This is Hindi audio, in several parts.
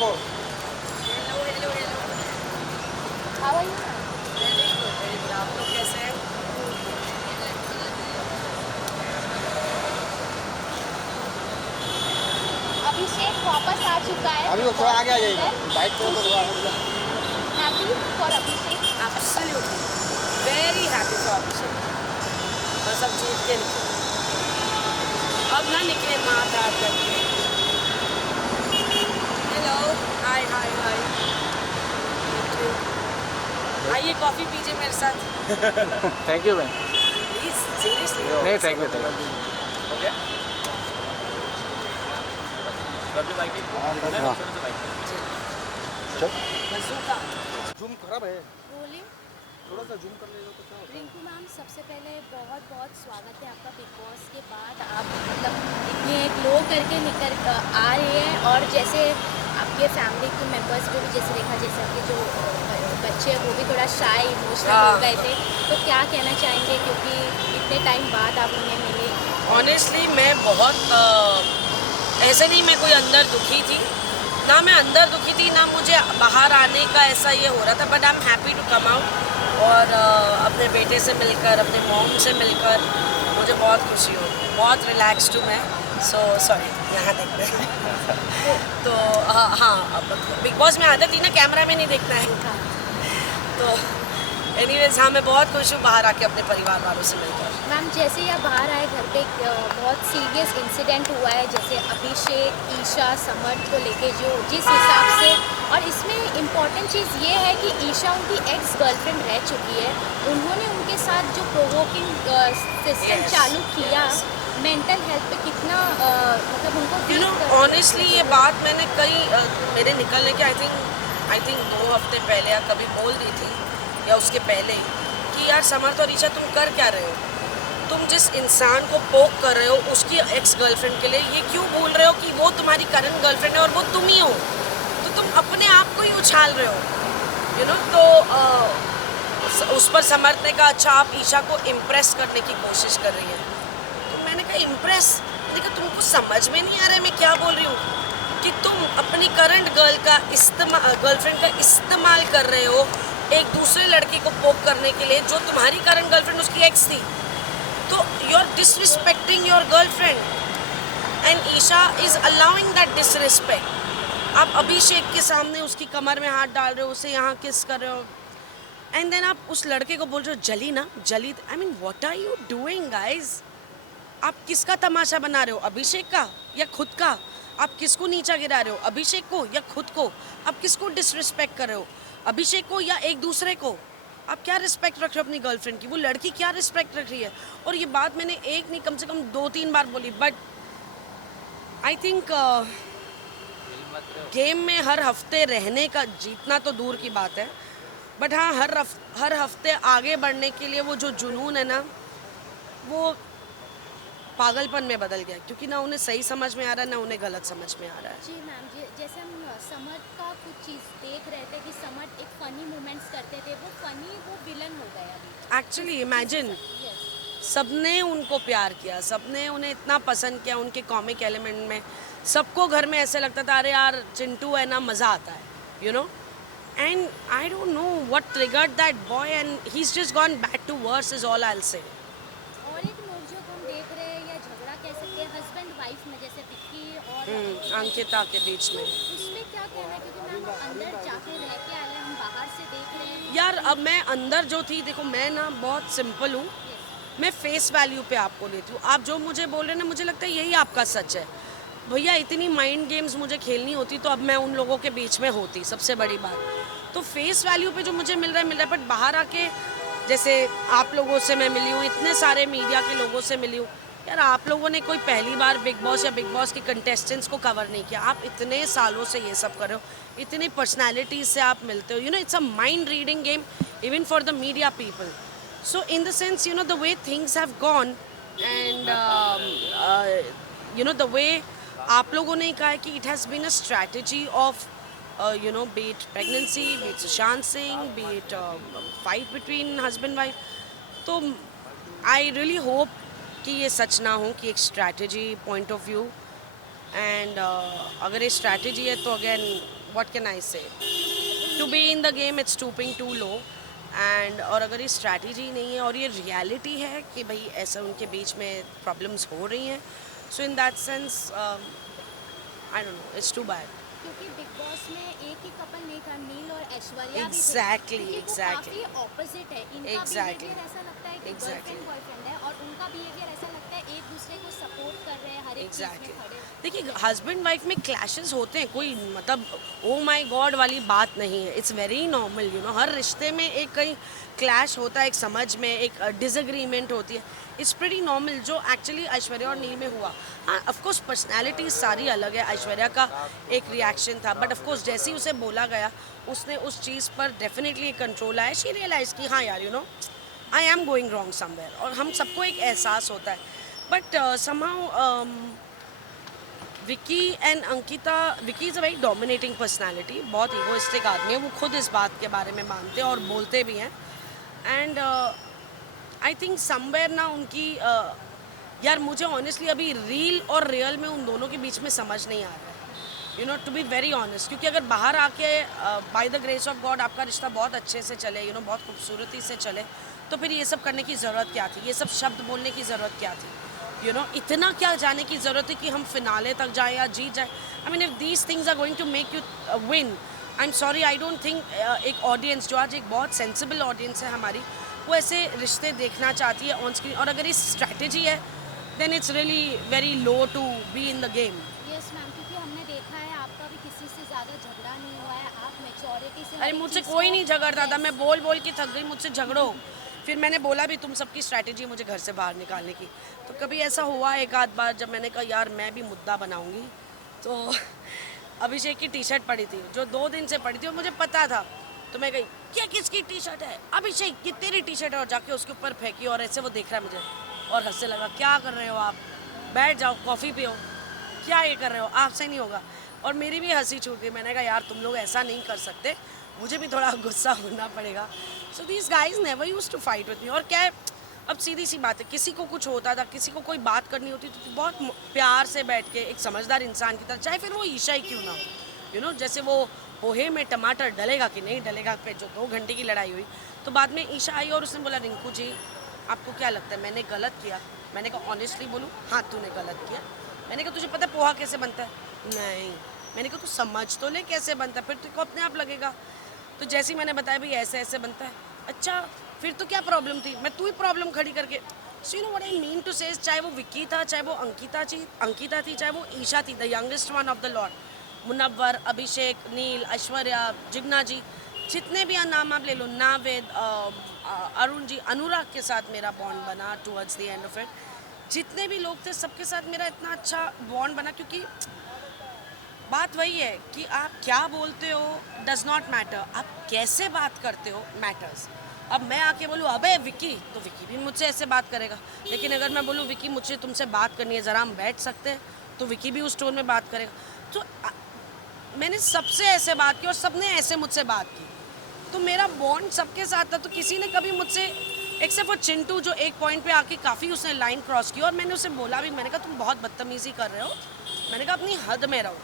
को। Hello hello hello. How are you? Very good very good. आप लोग कैसे हैं? अभिषेक वापस आ चुका है। अभी वो थोड़ा आगे आ जाइए, बाइक पे तो थोड़ा happy for Abhishek. Absolutely very happy for Abhishek. बस अब जीत के निकले, अब ना निकले माँ दाद करके। हेलो हाय हाय हाय। आइए कॉफ़ी पीजिए मेरे साथ thank you ma'am. Please seriously. नहीं थैंक यू हो गया। हाँ। चल। बसूका। जूम खराब है, बोलिए थोड़ा सा जूम कर लेगा तो क्या होता है? रिंकू मैम, सबसे पहले बहुत बहुत स्वागत है आपका बिग बॉस के बाद। आप मतलब इतने ग्लो करके निकल आ रहे हैं, और जैसे आपके फैमिली के मेंबर्स को भी जैसे देखा, जैसे आपके जो बच्चे हैं वो भी थोड़ा शाय इमोशनल हो गए थे, तो क्या कहना चाहेंगे, क्योंकि इतने टाइम बाद आप उन्हें मिले? ऑनेस्टली मैं बहुत ऐसे नहीं मैं कोई अंदर दुखी थी, ना मैं अंदर दुखी थी, ना मुझे बाहर आने का ऐसा ये हो रहा था, but I am happy to come out और अपने बेटे से मिलकर, अपने मॉम से मिलकर मुझे बहुत खुशी हो रही है, बहुत रिलैक्स्ड हूँ मैं। सो सॉरी, यहाँ देखते हैं तो हाँ, अब बिग बॉस में आदत थी ना कैमरा में नहीं देखना है, तो एनीवेज हाँ मैं बहुत खुश हूँ बाहर आके अपने परिवार वालों से मिलकर। मैम, जैसे ही आप बाहर आए, घर पे एक बहुत सीरियस इंसिडेंट हुआ है, जैसे अभिषेक, ईशा, समर्थ को लेके जो जिस हिसाब से, और इसमें इम्पॉर्टेंट चीज़ ये है कि ईशा उनकी एक्स गर्लफ्रेंड रह चुकी है, उन्होंने उनके साथ जो प्रोवोकिंग सिस्टम चालू किया, मेंटल हेल्थ पे कितना मतलब उनको यू नो ऑनेस्टली ये बात मैंने कई मेरे निकलने के आई थिंक 2 हफ्ते पहले या कभी बोल दी थी, या उसके पहले ही, कि यार समर्थ और ईशा तुम कर क्या रहे हो, तुम जिस इंसान को पोक कर रहे हो उसकी एक्स गर्लफ्रेंड के लिए ये क्यों भूल रहे हो कि वो तुम्हारी करंट गर्लफ्रेंड है और वो तुम ही हो, तो तुम अपने आप को ही उछाल रहे हो, यू नो। तो उस पर समर्थ ने कहा अच्छा आप ईशा को इम्प्रेस करने की कोशिश कर रही है, तो मैंने कहा इम्प्रेस, मैंने कहा तुमको समझ में नहीं आ रहा है मैं क्या बोल रही हूँ, कि तुम अपनी करंट गर्लफ्रेंड का इस्तेमाल कर रहे हो एक दूसरे लड़के को पोक करने के लिए, जो तुम्हारी करंट गर्लफ्रेंड उसकी एक्स थी, तो you are disrespecting your girlfriend and Isha is allowing that disrespect. आप अभिषेक के सामने उसकी कमर में हाथ डाल रहे हो, उसे यहाँ किस कर रहे हो, एंड देन आप उस लड़के को बोल रहे हो जली ना जली। I mean what are you doing guys? आप किसका तमाशा बना रहे हो, अभिषेक का या खुद का? आप किसको नीचा गिरा रहे हो, अभिषेक को या खुद को? आप किसको डिसरिस्पेक्ट कर रहे हो, अभिषेक को या एक दूसरे को? आप क्या रिस्पेक्ट रख रहे हो अपनी गर्लफ्रेंड की? वो लड़की क्या रिस्पेक्ट रख रही है? और ये बात मैंने एक नहीं कम से कम 2-3 बार बोली, बट आई थिंक गेम में हर हफ्ते रहने का, जीतना तो दूर की बात है, बट हाँ हर हफ्ते आगे बढ़ने के लिए वो जो जुनून है ना, वो पागलपन में बदल गया, क्योंकि ना उन्हें सही समझ में आ रहा है ना उन्हें गलत समझ में आ रहा है। जी मैम, जैसे हम समर्थ का कुछ चीज़ देख रहे थे कि समर्थ एक फ़नी मोमेंट्स करते थे, वो विलन हो गया अभी। Actually imagine, yes. सबने उनको प्यार किया, सबने उन्हें इतना पसंद किया उनके कॉमिक एलिमेंट में, सबको घर में ऐसे लगता था अरे यार चिंटू है ना, मज़ा आता है, you know. And I don't know what triggered that boy and he is just gone back to worse is all I will say. और एक नोकझोंक हम देख रहे हैं, या झगड़ा कह सकते हैं, हस्बैंड वाइफ में, जैसे विक्की और अंकिता के बीच में। उसमें क्या कहना है, क्योंकि मैम हम अंदर जाके रह के आए हैं, हम बाहर से देख रहे हैं। यार अब मैं अंदर जो थी, देखो मैं ना बहुत सिंपल हूँ, मैं फेस वैल्यू पे आपको लेती हूँ, आप जो मुझे बोल रहे हैं ना मुझे लगता है यही आपका सच है। भैया इतनी माइंड गेम्स मुझे खेलनी होती तो अब मैं उन लोगों के बीच में होती, सबसे बड़ी बात। तो फेस वैल्यू पे जो मुझे मिल रहा है, बट बाहर आके जैसे आप लोगों से मैं मिली हूँ, इतने सारे मीडिया के लोगों से मिली हूँ, यार आप लोगों ने कोई पहली बार बिग बॉस या बिग बॉस के कंटेस्टेंट्स को कवर नहीं किया, आप इतने सालों से ये सब कर रहे हो, इतनी पर्सनैलिटीज से आप मिलते हो, you know it's a mind reading game even for the media people. So in the sense, you know, the way things have gone and you know the way आप लोगों ने कहा है कि it has been a strategy of you know, be it pregnancy, be it Sushant Singh, be it fight between husband wife, तो I really hope कि ये सच ना हो, कि एक strategy point of view, and अगर ये strategy है तो again what can I say, to be in the game it's stooping too low and और अगर ये स्ट्रैटेजी नहीं है और ये रियलिटी है कि भाई ऐसा उनके बीच में प्रॉब्लम्स हो रही हैं, so in that sense I don't know, it's too bad. क्योंकि बिग बॉस में एक ही कपल नहीं था, नील और ऐश्वर्या भी थे। Exactly, क्योंकि वो exactly. काफी ऑपोजिट है, इनका Exactly. बिहेवियर ऐसा लगता है कि Exactly. गर्लफ्रेंड बॉयफ्रेंड है और उनका बिहेवियर ऐसा लगता है एक दूसरे को सपोर्ट कर रहे हैं, हर एक चीज एग्जैक्टली में खड़े। देखिए, हस्बैंड वाइफ में क्लैशेस होते हैं, कोई मतलब ओ माय गॉड वाली बात नहीं है, it's very normal, you know, हर रिश्ते में एक कहीं क्लैश होता है, एक समझ में एक डिसएग्रीमेंट होती है, इट्स प्रीटी नॉर्मल, जो एक्चुअली ऐश्वर्या और नील में हुआ। हाँ, ऑफकोर्स पर्सनैलिटी सारी अलग है, ऐश्वर्या का एक रिएक्शन था, बट ऑफकोर्स जैसे ही उसे बोला गया उसने उस चीज़ पर डेफिनेटली कंट्रोल आया, शी रियलाइज कि हाँ यार, you know, I am going wrong somewhere, और हम सबको एक एहसास होता है। But somehow Vicky and Ankita, Vicky is a very dominating personality, बहुत ईगोइस्टिक आदमी है, वो खुद इस बात के बारे में मानते हैं और बोलते भी हैं। एंड आई थिंक समवेयर ना उनकी यार मुझे ऑनेस्टली अभी रील और रियल में उन दोनों के बीच में समझ नहीं आ रहा है, you know, to be very honest, क्योंकि अगर बाहर आके by the grace of God आपका रिश्ता बहुत अच्छे से चले, यू नो, बहुत खूबसूरती से चले, तो फिर ये सब करने की ज़रूरत क्या थी, ये सब शब्द बोलने की ज़रूरत क्या थी, यू नो, इतना क्या जाने की ज़रूरत है कि हम फिनाले तक जाएँ या जीत जाए। I mean, if these things are going to make you win, I am sorry, I don't think एक ऑडियंस जो आज एक बहुत सेंसिबल ऑडियंस है हमारी, वो ऐसे रिश्ते देखना चाहती है ऑन स्क्रीन, और अगर ये स्ट्रैटेजी है then it's really very low to be in the game. Yes ma'am, क्योंकि हमने देखा है आपका भी किसी से ज़्यादा झगड़ा नहीं हुआ है, आप मैच्योरिटी से। अरे मुझसे कोई नहीं झगड़ता था, मैं बोल बोल के थक गई, मुझसे झगड़ो, फिर मैंने बोला भी तुम सबकी स्ट्रैटेजी मुझे घर से बाहर निकालने की। तो कभी ऐसा हुआ एक आध बार जब मैंने कहा यार मैं भी मुद्दा बनाऊंगी, तो अभिषेक की टी शर्ट पड़ी थी जो 2 दिन से पड़ी थी और मुझे पता था, तो मैं गई, क्या किसकी टी शर्ट है? अभिषेक, ये तेरी टी शर्ट है, और जाके उसके ऊपर फेंकी, और ऐसे वो देख रहा है मुझे और हंसने लगा, क्या कर रहे हो आप, बैठ जाओ कॉफ़ी पियो, क्या ये कर रहे हो, आपसे नहीं होगा। और मेरी भी हंसी छूट गई, मैंने कहा यार तुम लोग ऐसा नहीं कर सकते, मुझे भी थोड़ा गुस्सा होना पड़ेगा। So these guys never used to fight with me. और क्या है, अब सीधी सी बात है, किसी को कुछ होता था, किसी को कोई बात करनी होती तो बहुत प्यार से बैठ के एक समझदार इंसान की तरह, चाहे फिर वो ईशा ही क्यों ना हो, यू नो, जैसे वो पोहे में टमाटर डलेगा कि नहीं डलेगा पे जो 2 घंटे की लड़ाई हुई, तो बाद में ईशा आई और उसने बोला रिंकू जी आपको क्या लगता है मैंने गलत किया? मैंने कहा ऑनेस्टली बोलूँ, हाँ तूने गलत किया। मैंने कहा तुझे पता है पोहा कैसे बनता है? नहीं। मैंने कहा तू समझ तो ले कैसे बनता है, फिर तुझको अपने आप लगेगा। तो जैसे ही मैंने बताया भाई ऐसे ऐसे बनता है, अच्छा फिर तो क्या प्रॉब्लम थी, मैं तू ही प्रॉब्लम खड़ी करके। So you know what I mean to say, चाहे वो विक्की था, चाहे वो अंकिता थी, चाहे वो ईशा थी, the youngest one of the lot, Munawar, Abhishek, Neel, Aishwarya, Jigna ji, जितने भी नाम आप ले लो, नावेद, अरुण जी, अनुराग के साथ मेरा बॉन्ड बना towards the end of it, जितने भी लोग थे सबके साथ मेरा इतना अच्छा बॉन्ड बना, क्योंकि बात वही है कि आप क्या बोलते हो डज नॉट मैटर, आप कैसे बात करते हो मैटर्स। अब मैं आके बोलूँ अबे विक्की, तो विक्की भी मुझसे ऐसे बात करेगा, लेकिन अगर मैं बोलूँ विक्की मुझे तुमसे बात करनी है, ज़रा हम बैठ सकते हैं, तो विक्की भी उस टोन में बात करेगा। तो मैंने सबसे ऐसे बात की और सबने ऐसे मुझसे बात की, तो मेरा बॉन्ड सबके साथ था। तो किसी ने कभी मुझसे, एक्सेप्ट वो चिंटू जो एक पॉइंट पे आके काफ़ी उसने लाइन क्रॉस की, और मैंने उसे बोला भी, मैंने कहा तुम बहुत बदतमीज़ी कर रहे हो, मैंने कहा अपनी हद में रहो।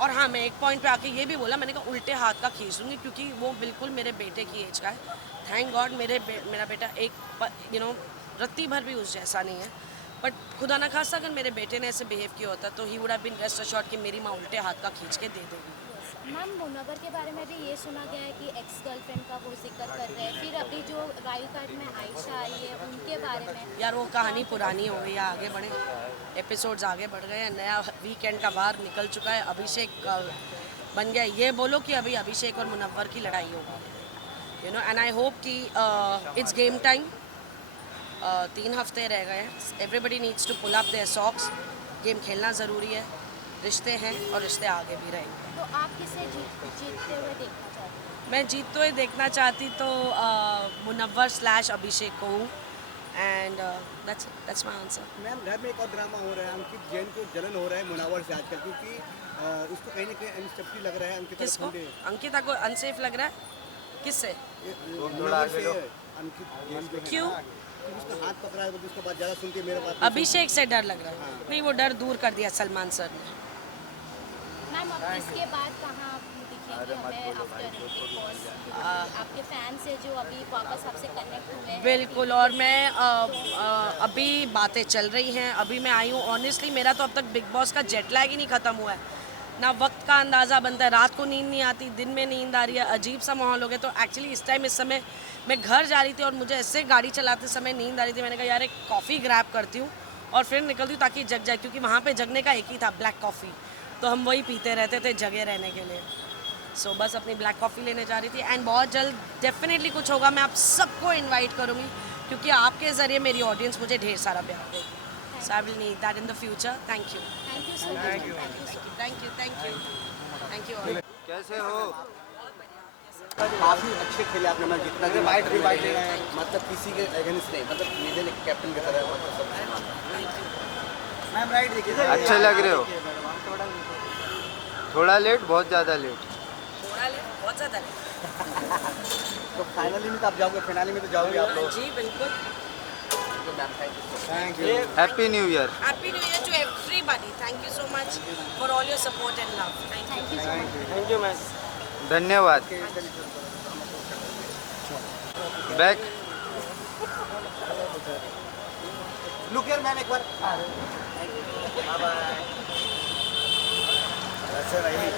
और हाँ, मैं एक पॉइंट पे आके ये भी बोला, मैंने कहा उल्टे हाथ का खींच दूँगी, क्योंकि वो बिल्कुल मेरे बेटे की एज का है। थैंक गॉड मेरा बेटा एक यू नो रत्ती भर भी उस जैसा नहीं है, बट खुदा ना खासा अगर मेरे बेटे ने ऐसे बिहेव किया होता तो he would have been rest assured कि मेरी माँ उल्टे हाथ का खींच के दे देगी। मैम मुनव्वर के बारे में भी ये सुना गया है कि एक्स गर्लफ्रेंड का वो जिक्र कर रहे हैं, फिर अभी जो वाइल्ड कार्ड में आयशा आई है उनके बारे में। यार वो कहानी पुरानी हो गई है, आगे बढ़े, एपिसोड्स आगे बढ़ गए हैं, नया वीकेंड का वार निकल चुका है, अभिषेक बन गया। ये बोलो कि अभी अभिषेक और मुनव्वर की लड़ाई हो गई, you know, and I hope कि इट्स गेम टाइम। 3 हफ्ते रह गए हैं, everybody needs to pull up their socks, game खेलना ज़रूरी है, रिश्ते हैं और रिश्ते आगे भी रहेंगे। तो आप किसे जीतते हुए देखना चाहते हैं? मैं जीतते हुए देखना चाहती तो मुनव्वर / अभिषेक को हूँ, and that's my answer. Ma'am घर में एक और ड्रामा हो रहा है, अंकित जैन को जलन हो रहा है मुनव्वर से आजकल, क्योंकि उसको कहीं ना कहीं अनसेफ्टी लग रहा है। अंकिता किसको? को अंकिता को अनसेफ लग रहा है? किससे? मुनव्वर से अंकित जैन को, क्यों? क्योंकि उसका हाथ पकड़ा है, तो उसके बाद ज़्यादा सुनती है मेरे बात। अभिषेक से डर लग रहा है? नहीं, वो डर दूर कर दिया सलमान सर ने। मैम अब इसके बाद कहाँ आप दिखेंगे? मिली हमें आफ्टर बिग बॉस, आपके फैंस है जो अभी वापस आपसे कनेक्ट हुए हैं। बिल्कुल। और मैं अभी बातें चल रही हैं, अभी मैं आई हूँ। ऑनेस्टली मेरा तो अब तक बिग बॉस का जेट लैग ही नहीं ख़त्म हुआ है। ना वक्त का अंदाज़ा बनता है, रात को नींद नहीं आती, दिन में नींद आ रही है, अजीब सा माहौल हो गया। तो एक्चुअली इस समय मैं घर जा रही थी और मुझे ऐसे गाड़ी चलाते समय नींद आ रही थी। मैंने कहा यार एक कॉफ़ी ग्रैब करती हूँ और फिर निकलती हूँ ताकि जग जाए, क्योंकि वहाँ पे जगने का एक ही था, ब्लैक कॉफ़ी। तो हम वही पीते रहते थे जगे रहने के लिए। सो बस अपनी ब्लैक कॉफ़ी लेने जा रही थी। एंड बहुत जल्द डेफिनेटली कुछ होगा, मैं आप सबको इन्वाइट करूँगी, क्योंकि आपके ज़रिए मेरी ऑडियंस मुझे ढेर सारा प्यार देगी। So I will need that in the future. Thank you, thank you so much. Thank you, thank you, thank you, thank you all. कैसे हो? काफ़ी अच्छे खेले आपने, मैं जितना भी वाइट ले रहे हैं, मतलब किसी के अगेंस्ट नहीं, मतलब मेरे लिए कैप्टन की तरह मतलब सब। मैम राइट देखिए, अच्छे लग रहे हो। थोड़ा लेट, बहुत ज़्यादा लेट। थोड़ा ले, बहुत ज़्यादा ले। तो फाइनली में तो आप जाओगे, फिनाली में तो जाओगे आप लोग। जी बिल्कुल। तो ma'am thank you. Happy new year. Happy New Year to everybody. Thank you so much for all your support and love. Thank you. Thank you so much. Thank you ma'am. धन्यवाद। बैक। लुक हियर मैम एक बार। Bye bye. ऐसे रही।